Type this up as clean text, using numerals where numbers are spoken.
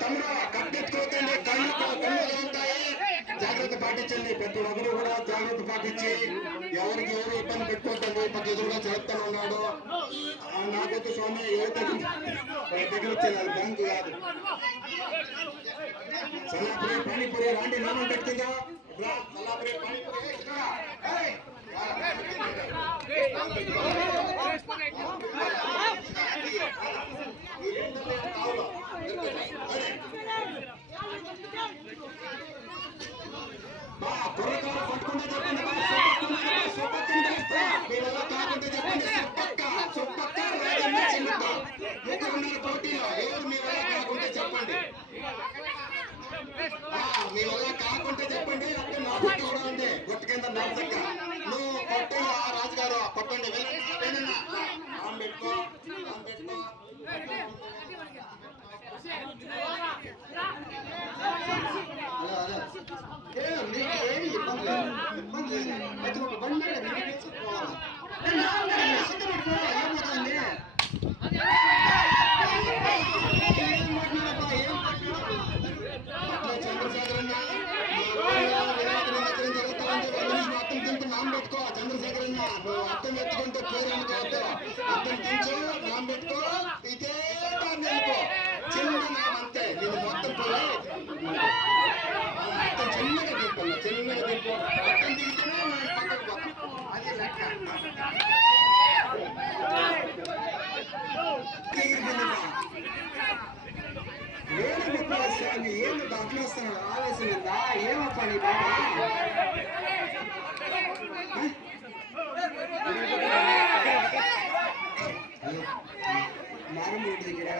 తమ్ముడు కట్టెత్తుకోకండి, కళ్ళు ఉంటాయి, జాగ్రత్త పాటించండి. ప్రతి ఒక్కరు కూడా జాగ్రత్త పాటించి ఎవరికి ఎవరు ఇబ్బంది పెట్టుకోకండి. ప్రతి ఎదురుగా చేస్తాను ఉన్నాడు. నాకైతే స్వామి ఏ దగ్గర వచ్చేది బ్యాంకు కాదు. సలాపురి పానీపూరి రాండి, నామం పెట్టుకుందా సలాపురి పానీపూరి కుర్రకారు పట్టుకుంటే చెప్పండి, మీరెలా కాకుంటే చెప్పండి. సుప్పక్క ముగ్గురున్నారు పోటీలో, ఎవరు మీ వల్ల కాకుంటే చెప్పండి. మీ వల్ల కాకుంటే చెప్పండి. అంటే నా పట్టు కూడా ఉంది, గుట్ట కింద నడచక్క నువ్వు కొట్టు. ఆ రాజుగారు కొట్టండి, వెళ్ళన్నా పెట్టుకో పెట్టుకో. ఏమి ఇబ్బంది లేదు, ఇబ్బంది లేదు. ప్రతి ఒక్క బండి ఏమవుతుంది. నామ పెట్టుకో చంద్రశేఖరన్న, నువ్వు అర్థం ఎత్తుకుంటే పేరు కాదు. అర్థం తీర్చు, నామ పెట్టుకో, ఇదే దాన్ని వెళ్ళిపో. చిన్న నామ అంతే, నేను మొత్తం పోయి అర్థం చిన్నగా తిప్పాను, చిన్నగా తిప్పు. అర్థం దిగితేనే నేను పక్కకు పోతాను. అది లెక్క. ఏంటి దాంట్లో వస్తున్నాడు, ఆవేశం ఉందా ఏమప్పా నీ బాబా? మారమూడి దగ్గర